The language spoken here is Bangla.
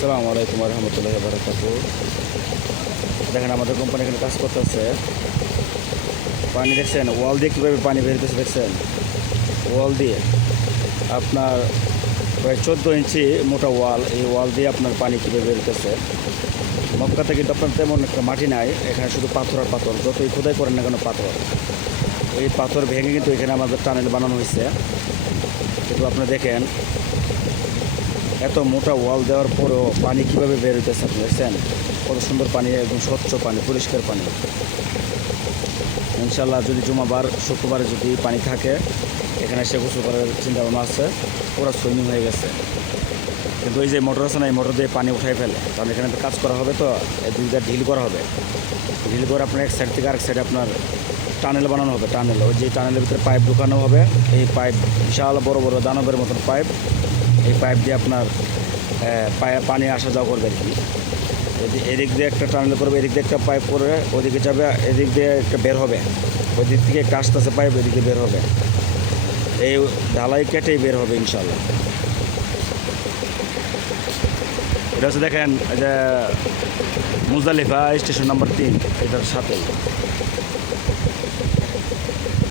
আসসালামু আলাইকুম রহমতুল্লাহি ওয়া বারাকাতুহু। দেখেন আমাদের কোম্পানি এখানে কাজ করতেছে। পানি দেখছেন, ওয়াল দিয়ে কীভাবে পানি বেরোতেছে দেখছেন। ওয়াল দিয়ে আপনার প্রায় 14 ইঞ্চি মোটা ওয়াল, এই ওয়াল দিয়ে আপনার পানি কীভাবে বেরোতেছে। মক্কাতে কিন্তু আপনার তেমন একটা মাটি নাই, এখানে শুধু পাথর আর পাথর, যতই খোদাই করেন না কেন পাথর। এই পাথর ভেঙে কিন্তু এখানে আমাদের টানেল বানানো হয়েছে। কিন্তু আপনি দেখেন এত মোটা ওয়াল দেওয়ার পরেও পানি কীভাবে বের হইতেছে, আপনি দেখছেন কত সুন্দর পানি, একদম স্বচ্ছ পানি, পরিষ্কার পানি। ইনশাল্লাহ যদি জুমাবার শুক্রবারে যদি পানি থাকে এখানে সে গোসল করার চিন্তা ভাবনা আছে। পুরো সুইমিং হয়ে গেছে, কিন্তু এই যে মোটর আছে না, এই মোটর দিয়ে পানি উঠাই ফেলে, কারণ এখানে তো কাজ করা হবে, তো এই দুইটা ঢিল করা হবে। ঢিল করে আপনার এক সাইড থেকে আরেক সাইডে আপনার টানেল বানানো হবে। টানেল, ওই যে টানেলের ভিতরে পাইপ ঢুকানো হবে। এই পাইপ বিশাল বড় বড় দানবের মতন পাইপ, এই পাইপ দিয়ে আপনার পানি আসা যাওয়া করবে আর কি। এদিক দিয়ে একটা টানেল করবে, এদিক দিয়ে একটা পাইপ করবে, ওইদিকে যাবে, এদিক দিয়ে একটা বের হবে, ওই দিক থেকে একটা আস্তে আস্তে পাইপ এদিকে বের হবে। এই ঢালাই কেটেই বের হবে ইনশাল্লাহ। এটা হচ্ছে দেখেন যে মুজদালিফা স্টেশন নাম্বার 3, এটার সাথে।